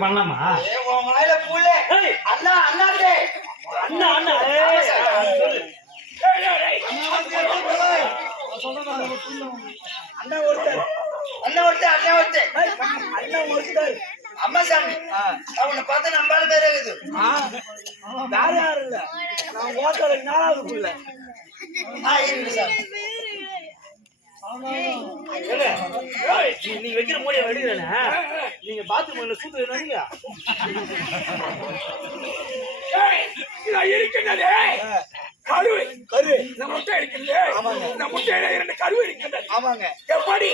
பண்ணலாமா அண்ணா அண்ணா அண்ணாடே. அண்ணா அண்ணா ஆமா அண்ணா ஒருத்தர் அண்ணா ஒருத்தர் அண்ணா ஒருத்தர் அண்ணா ஒருத்தர் அம்மா சாமி அவனை பார்த்தா நம்மளால பேர் இருக்குது வேற யாரும் இல்ல நான் ஓட்டோட நாலாவது புள்ள ஆ இருக்குது சார் ஏய், நீ- நீ வைக்கிற மூடியை வெடிக்கிறேனே நீங்க பாத்ரூம் சூத்து வேணுங்க இருக்கின்றது. கரு. கரு. இந்த முட்டை இருக்குது ஆமாங்க. இந்த முட்டையில இரண்டு கரு இருக்கின்றது. ஆமாங்க. எப்படி?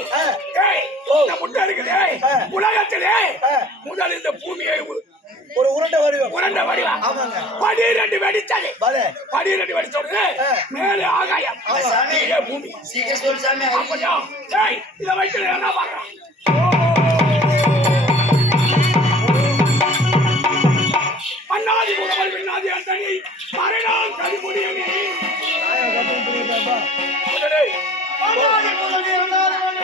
இந்த முட்டை இருக்குது. உலகத்திலே. முதல் இந்த பூமியை ஒரு உருண்டை வடிவம். உரண்ட வடிவா ஆமாங்க. பனிரெண்டு வெடிச்சது. பாரு பனிரெண்டு வெடிச்சோடு ஆ. மேலே ஆகாயம். ஆமா. சாமி. கீழே பூமி. சீக்கிரம் சொல்லு சாமி அப்படியா ஏய், இதை வைக்கல என்ன பார்க்கலாம் மன்னாதி முகமல் பின்னாதி அந்தனி மரணம் கதிமுடியனி உடனே மன்னாதி முகமல் இருந்தாலும்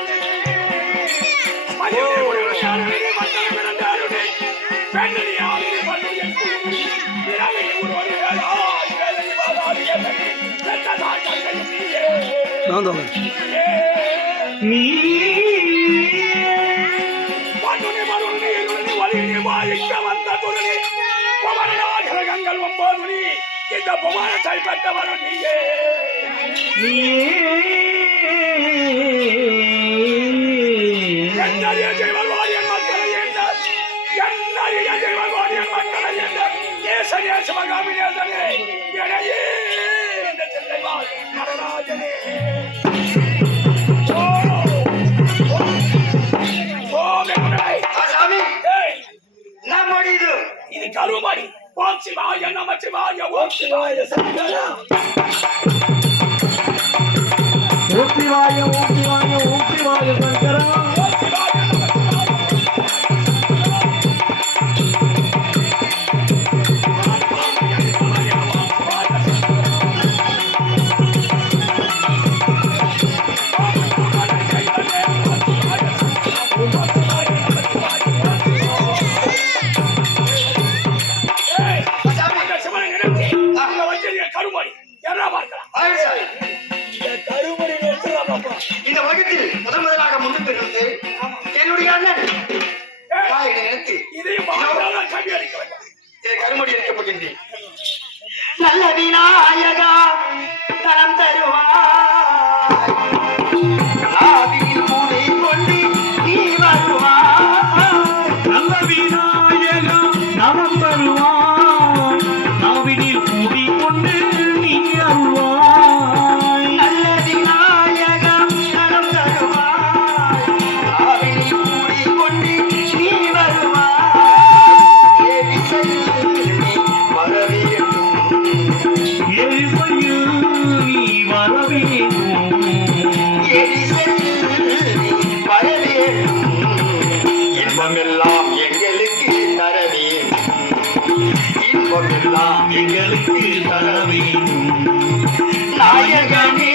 மதியமே முடிவுரை அருவினை நீ மண்ணுனி மருணி இருளி இந்த புவனத்தை பெற்றவரும் நீயே. என்னறிய ஜெய்வர்வாடியன் மக்களை என்ற என்னறிய ஜெய்வர்வாடியன் மக்களை என்ற நேசனே சிவகாமி நேசனே எனையே நடராஜனே ஓ ஓ ஓ வெங்கடை ஆ இது ஓம் சிவாய நம சிவாய ஓம் சிவாய சங்கரா ஓம் நினைத்து இதையும் கவி அளிக்க வேண்டும் கருமடி எடுக்கப்படுகின்றேன் நல்ல விநாயகா நீ வருவாய் நல்ல விநாயகா நலம் தருவாய். எரிசையில் நீ வர வேண்டும் இன்பமெல்லாம் எங்களுக்கு தர இன்பமெல்லாம் எங்களுக்கு தர வேண்டும் நாயகனே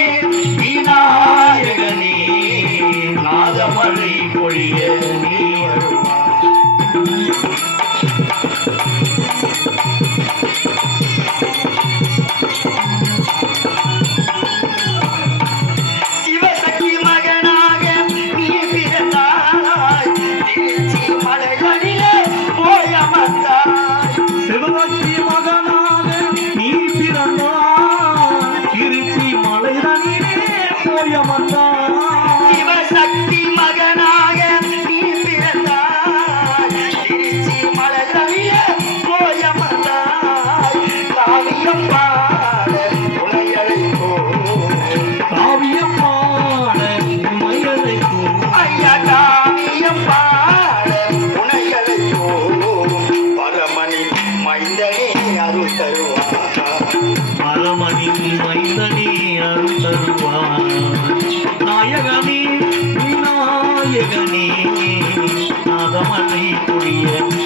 அருள் தருவார். மரமணி மைந்தனே அருள் நாயகனே விநாயகனே புரிய